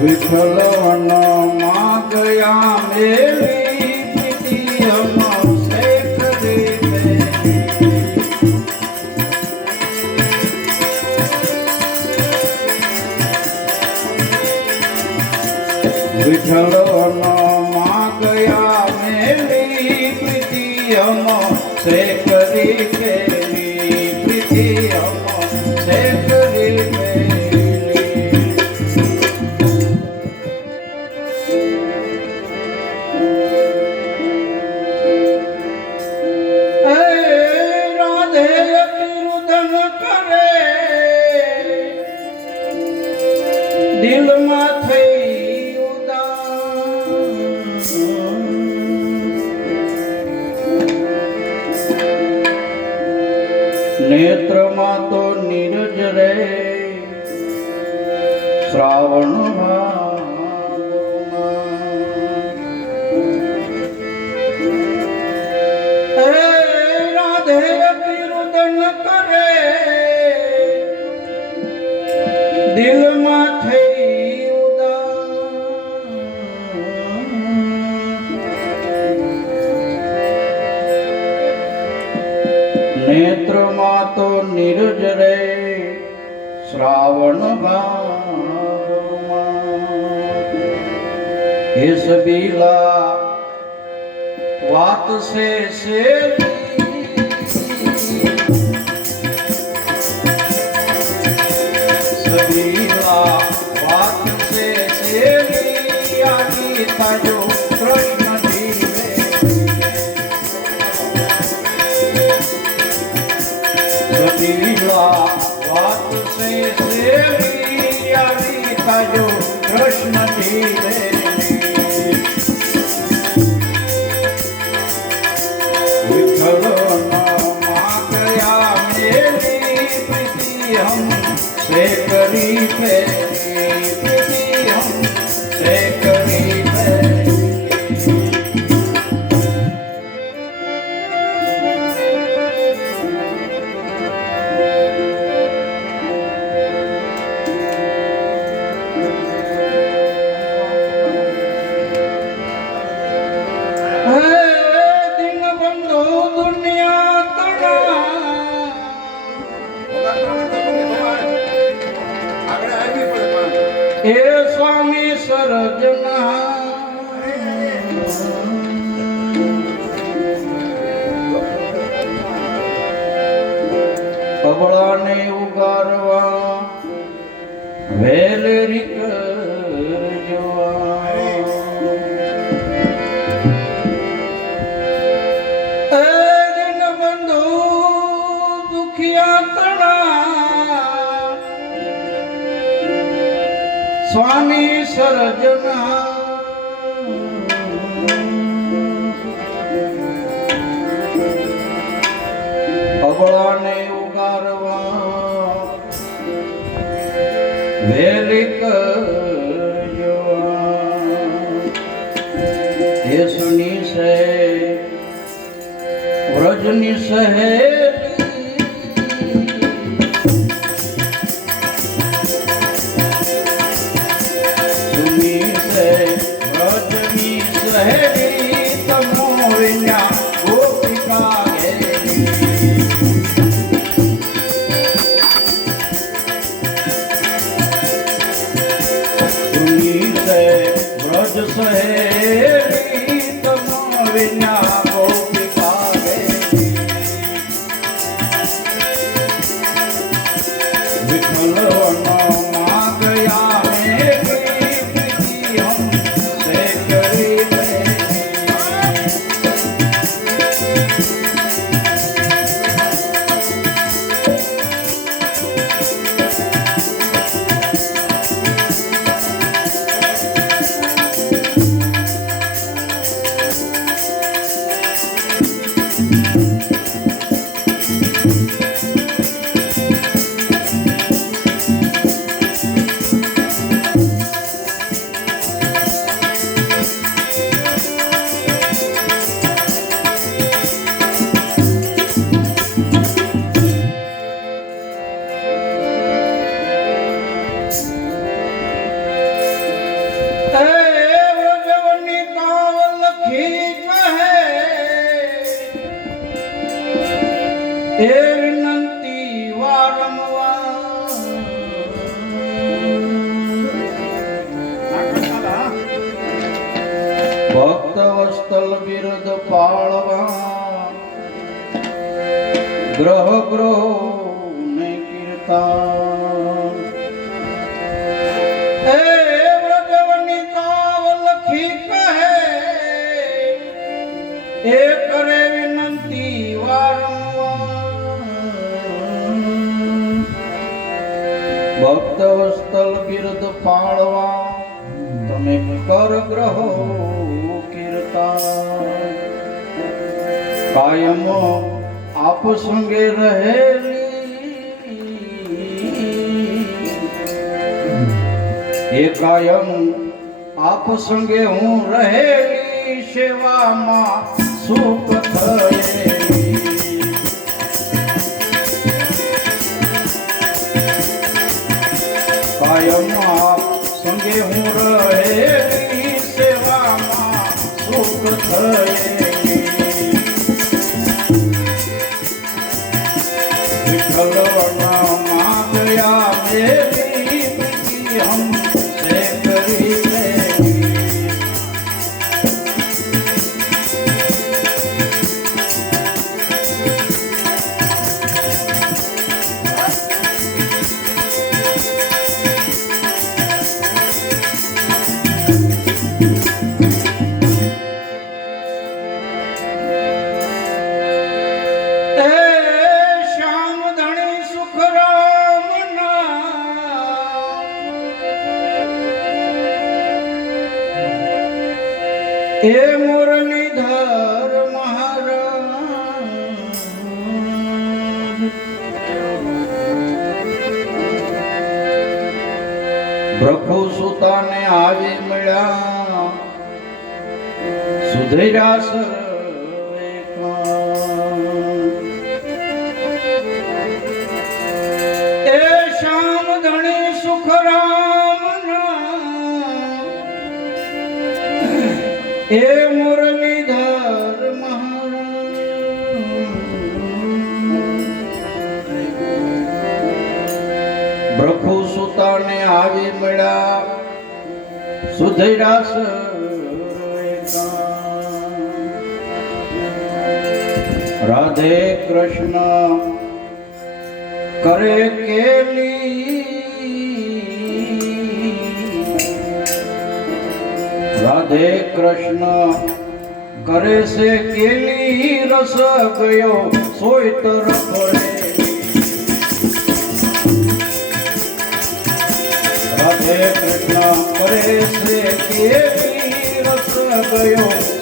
વિઠ્ઠલનો માગયા મેલી પ્રીતિ અમસે કરી વિઠ્ઠલનો માગયા મેલી પ્રીતિ અમસે કરી પ્રીતિ અમસે કરી દિલમાં થઈ ઉદાસ નેત્રમાં તો નીરજ રે શ્રાવણ રાધે રુદન કરે દિલમાં થઈ નેત્રમાં તો નીરજ રે શ્રાવણ હે સબીલા વાત સે સબીલા વાત સે આની તાજો કૃષ્ણ જીવે સબીલા વાત સે આની તાજો કૃષ્ણ જીવે से करी पे हम से करी पे दिन बंधु दुनिया तना हे स्वामी सरजना કબળાને ઉગારવા વેલેરી કરજવા દિન બંધુ દુખિયા તણા સ્વામી સરજના અબળાને ઉગારવા વેલી કરજવા હે સુની સે વ્રજની સહેલી સુની સે વ્રજની સહેલી તમો વિના ગોપિકા વ્રજ સહેલી તમો વિના ગોપિકા વિઠ્ઠલનો માગયા મેલી પ્રીતિ હમસે કરી પાળવા ગ્રહ ગ્રહ ને કીર્તન એ વ્રજવનિતા લખી કહે એ કરે વિનંતી ભક્ત વસ્તલ બિરદ પાળવા તમે કર ગ્રહો કીર્તન કાયમ આપ સંગે રહેલી એ કાયમ આપ સંગે હું રહેલી સેવામાં સુખ થયેલી કાયમ આપ સંગે હું રહેલી સેવામાં સુખ થયેલી વિઠ્ઠલના માગયા મેરી પ્રીતિ હમસે કરી લેવી એ મુરલીધર મહારાજ પ્રભુ સુતાને આવી મળ્યા સુધર્યા સર એ શ્યામ ધણી સુખરામ એ મુરલીધર પ્રભુ સુતાને આવી મળ્યા સુધર્યા રાધે કૃષ્ણ કરે કેલી રાધે કૃષ્ણ કરે છે કેલી રસ ગયો સોય તરફ રાધે કૃષ્ણ કરે છે કેલી રસ ગયો